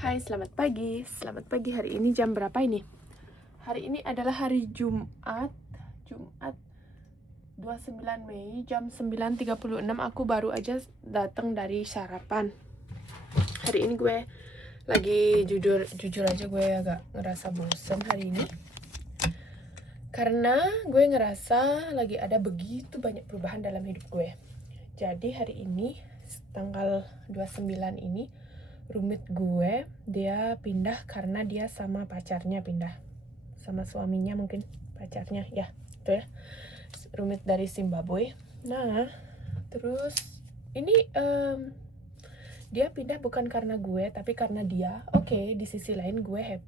Hai, selamat pagi. Selamat pagi. Hari ini jam berapa ini? Hari ini adalah hari Jumat. Jumat 29 Mei jam 9.36. Aku baru aja datang dari sarapan. Hari ini gue lagi jujur aja gue agak ngerasa bosen hari ini. Karena gue ngerasa lagi ada begitu banyak perubahan dalam hidup gue. Jadi hari ini tanggal 29 ini roommate gue dia pindah karena dia sama pacarnya pindah, sama suaminya mungkin pacarnya ya, itu ya, roommate dari Zimbabwe. Nah terus ini dia pindah bukan karena gue tapi karena dia. Oke, di sisi lain gue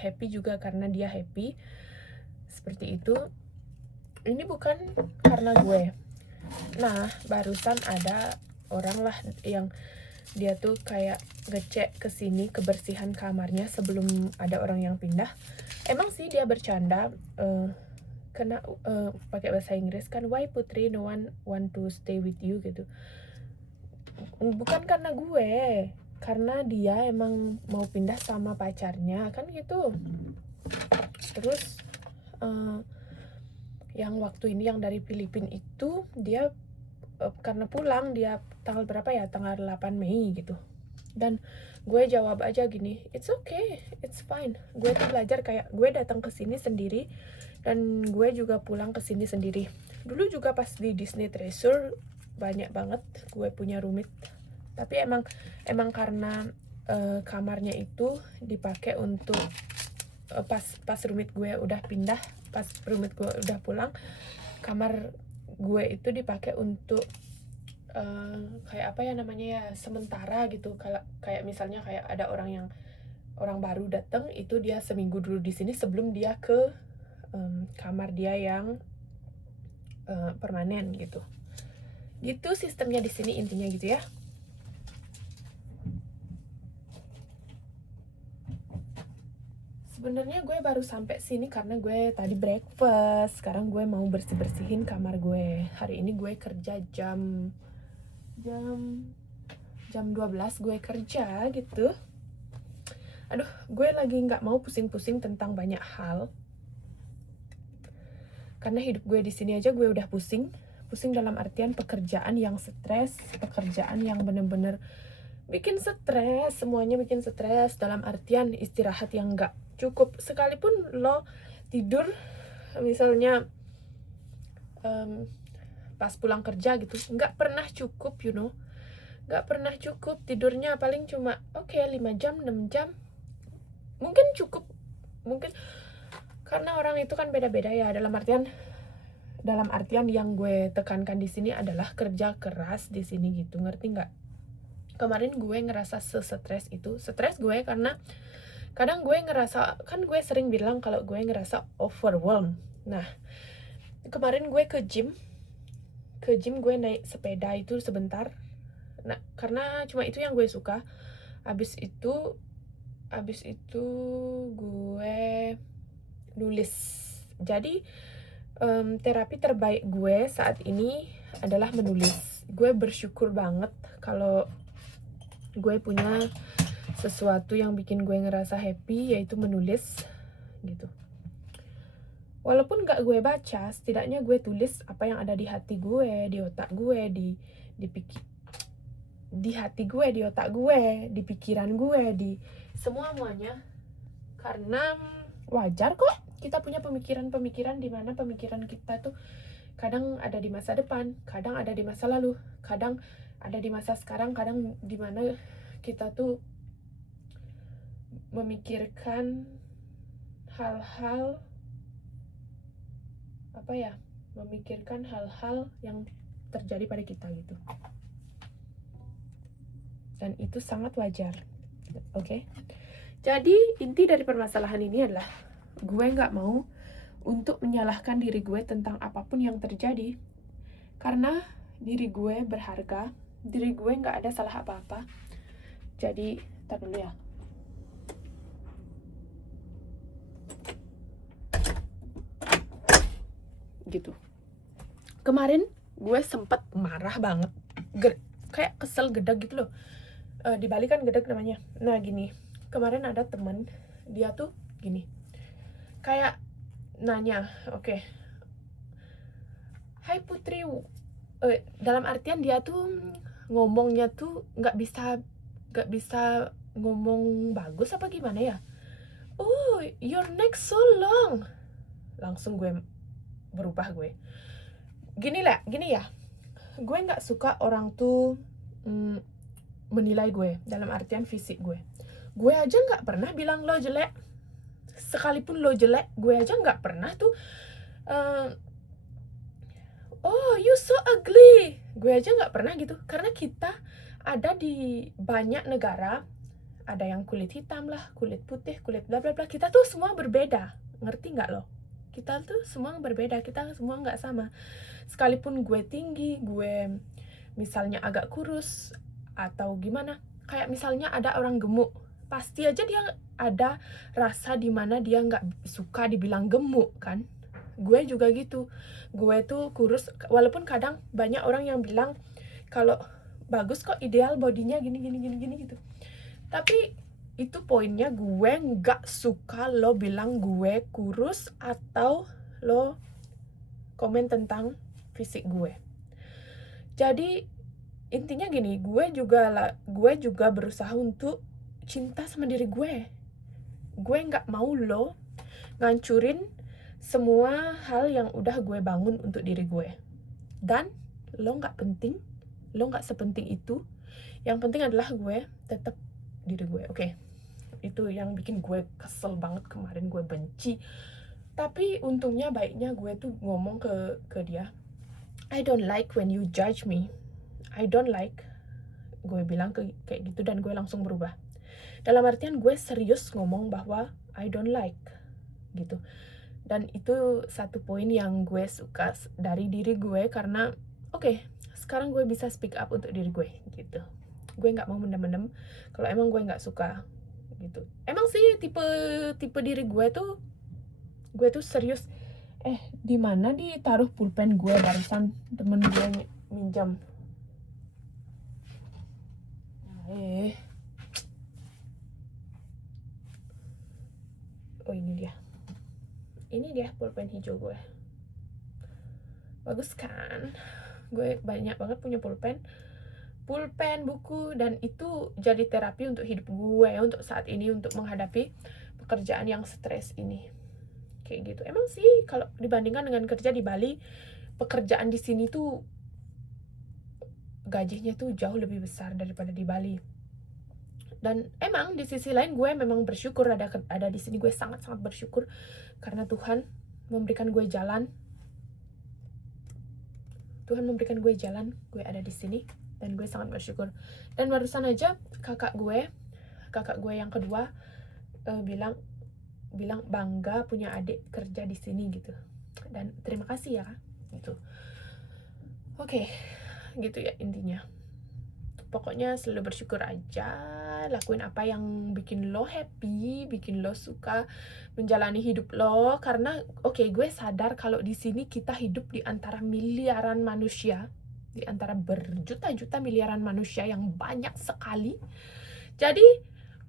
happy juga karena dia happy seperti itu. Ini bukan karena gue. Nah barusan ada orang lah yang dia tuh kayak ngecek ke sini kebersihan kamarnya sebelum ada orang yang pindah. Emang sih dia bercanda, kena pakai bahasa Inggris kan, why Putri no one want to stay with you gitu. Bukan karena gue, karena dia emang mau pindah sama pacarnya kan gitu. Terus yang waktu ini yang dari Filipina itu dia karena pulang dia tanggal berapa ya, tanggal 8 Mei gitu. Dan gue jawab aja gini, it's okay, it's fine. Gue tuh belajar kayak gue datang ke sini sendiri dan gue juga pulang ke sini sendiri. Dulu juga pas di Disney Treasure banyak banget gue punya roommate. Tapi emang karena kamarnya itu dipakai untuk pas roommate gue udah pindah, pas roommate gue udah pulang, kamar gue itu dipakai untuk kayak apa ya namanya ya, sementara gitu. Kalau kayak misalnya kayak ada orang baru datang, itu dia seminggu dulu di sini sebelum dia ke kamar dia yang permanen gitu. Gitu sistemnya di sini intinya gitu ya. Sebenarnya gue baru sampai sini karena gue tadi breakfast. Sekarang gue mau bersih-bersihin kamar gue. Hari ini gue kerja jam 12 gue kerja gitu. Aduh, gue lagi nggak mau pusing-pusing tentang banyak hal. Karena hidup gue di sini aja gue udah pusing dalam artian pekerjaan yang stres, pekerjaan yang bener-bener bikin stres, semuanya bikin stres, dalam artian istirahat yang nggak cukup. Sekalipun lo tidur misalnya pas pulang kerja gitu, nggak pernah cukup, nggak pernah cukup tidurnya. Paling cuma 5 jam 6 jam mungkin cukup, mungkin karena orang itu kan beda-beda ya. Dalam artian yang gue tekankan di sini adalah kerja keras di sini gitu, ngerti nggak? Kemarin gue ngerasa stres itu. Stres gue karena kadang gue ngerasa, kan gue sering bilang kalau gue ngerasa overwhelmed. Nah kemarin gue ke gym gue naik sepeda itu sebentar. Nah karena cuma itu yang gue suka. Abis itu gue nulis. Jadi terapi terbaik gue saat ini adalah menulis. Gue bersyukur banget kalau gue punya sesuatu yang bikin gue ngerasa happy, yaitu menulis gitu. Walaupun gak gue baca, setidaknya gue tulis apa yang ada di hati gue, di otak gue, di hati gue, di otak gue, di pikiran gue, di semuanya. Karena wajar kok kita punya pemikiran-pemikiran, di mana pemikiran kita tuh kadang ada di masa depan, kadang ada di masa lalu, kadang ada di masa sekarang, kadang di mana kita tuh memikirkan hal-hal yang terjadi pada kita gitu. Dan itu sangat wajar. Oke? Jadi inti dari permasalahan ini adalah gue nggak mau untuk menyalahkan diri gue tentang apapun yang terjadi, karena diri gue berharga, diri gue nggak ada salah apa-apa. Jadi tar dulu ya. Gitu. Kemarin gue sempet marah banget, kayak kesel, gedeg gitu loh. Di Bali kan gedeg namanya. Nah gini, kemarin ada temen, dia tuh gini, kayak nanya, oke, Hai Putri, dalam artian dia tuh ngomongnya tuh nggak bisa ngomong bagus apa gimana ya. Oh, your neck so long. Langsung gue berubah gue. Gini ya. Gue nggak suka orang tuh menilai gue dalam artian fisik gue. Gue aja nggak pernah bilang lo jelek. Sekalipun lo jelek, gue aja nggak pernah tuh oh you so ugly, gue aja nggak pernah gitu. Karena kita ada di banyak negara, ada yang kulit hitam lah, kulit putih, kulit bla bla bla, kita tuh semua berbeda, ngerti nggak lo? Kita tuh semua berbeda, kita semua nggak sama. Sekalipun gue tinggi, gue misalnya agak kurus atau gimana, kayak misalnya ada orang gemuk, pasti aja dia ada rasa dimana dia nggak suka dibilang gemuk kan. Gue juga gitu, gue tuh kurus, walaupun kadang banyak orang yang bilang kalau bagus kok, ideal bodinya gini gitu. Tapi itu poinnya, gue nggak suka lo bilang gue kurus atau lo komen tentang fisik gue. Jadi intinya gini, gue juga berusaha untuk cinta sama diri gue. Gue nggak mau lo ngancurin semua hal yang udah gue bangun untuk diri gue. Dan lo nggak penting, lo nggak sepenting itu. Yang penting adalah gue tetap diri gue. Oke. Itu yang bikin gue kesel banget kemarin, gue benci. Tapi untungnya baiknya gue tuh ngomong ke dia, I don't like when you judge me. I don't like. Gue bilang kayak gitu dan gue langsung berubah. Dalam artian gue serius ngomong bahwa I don't like gitu. Dan itu satu poin yang gue suka dari diri gue, karena oke, sekarang gue bisa speak up untuk diri gue gitu. Gue nggak mau mendem-mendem kalau emang gue nggak suka gitu. Emang sih tipe diri gue tuh serius. Di mana ditaruh pulpen gue barusan, temen gue minjam. Oh ini dia pulpen hijau gue. Bagus kan? Gue banyak banget punya pulpen, buku, dan itu jadi terapi untuk hidup gue untuk saat ini, untuk menghadapi pekerjaan yang stres ini. Kayak gitu. Emang sih kalau dibandingkan dengan kerja di Bali, pekerjaan di sini tuh gajinya tuh jauh lebih besar daripada di Bali. Dan emang di sisi lain gue memang bersyukur ada di sini. Gue sangat-sangat bersyukur karena Tuhan memberikan gue jalan. Gue ada di sini dan gue sangat bersyukur. Dan barusan aja kakak gue yang kedua bilang bangga punya adik kerja di sini gitu. Dan terima kasih ya gitu. Oke, gitu ya intinya. Pokoknya selalu bersyukur aja, lakuin apa yang bikin lo happy, bikin lo suka menjalani hidup lo. Karena gue sadar kalau di sini kita hidup di antara miliaran manusia, di antara berjuta-juta miliaran manusia yang banyak sekali. Jadi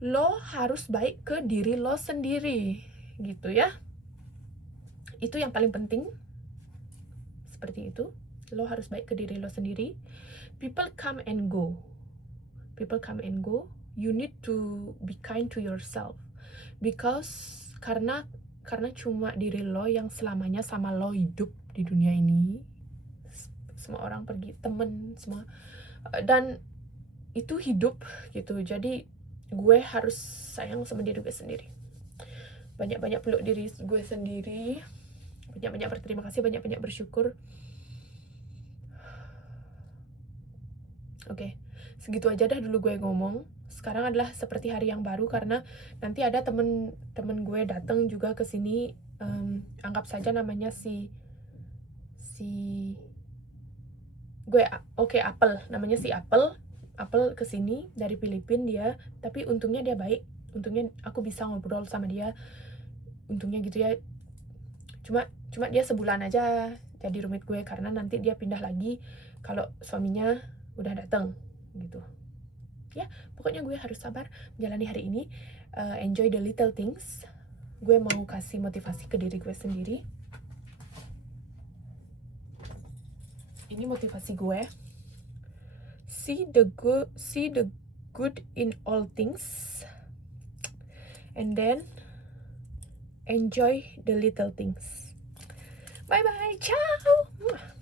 lo harus baik ke diri lo sendiri gitu ya. Itu yang paling penting. Seperti itu. Lo harus baik ke diri lo sendiri. People come and go. You need to be kind to yourself. Because karena cuma diri lo yang selamanya sama lo hidup di dunia ini. Semua orang pergi, temen semua. Dan itu hidup gitu. Jadi gue harus sayang sama diri gue sendiri. Banyak-banyak peluk diri gue sendiri. Banyak-banyak berterima kasih, banyak-banyak bersyukur. Oke, segitu aja dah dulu gue ngomong. Sekarang adalah seperti hari yang baru karena nanti ada temen gue datang juga ke sini. Anggap saja namanya Apel. Namanya si Apel. Apel ke sini dari Filipina dia, tapi untungnya dia baik. Untungnya aku bisa ngobrol sama dia. Untungnya gitu ya. Cuma dia sebulan aja jadi roommate gue karena nanti dia pindah lagi kalau suaminya udah datang gitu. ya. Pokoknya gue harus sabar menjalani hari ini. Enjoy the little things. Gue mau kasih motivasi ke diri gue sendiri. Ini motivasi gue. See the good in all things. And then enjoy the little things. Bye bye, ciao.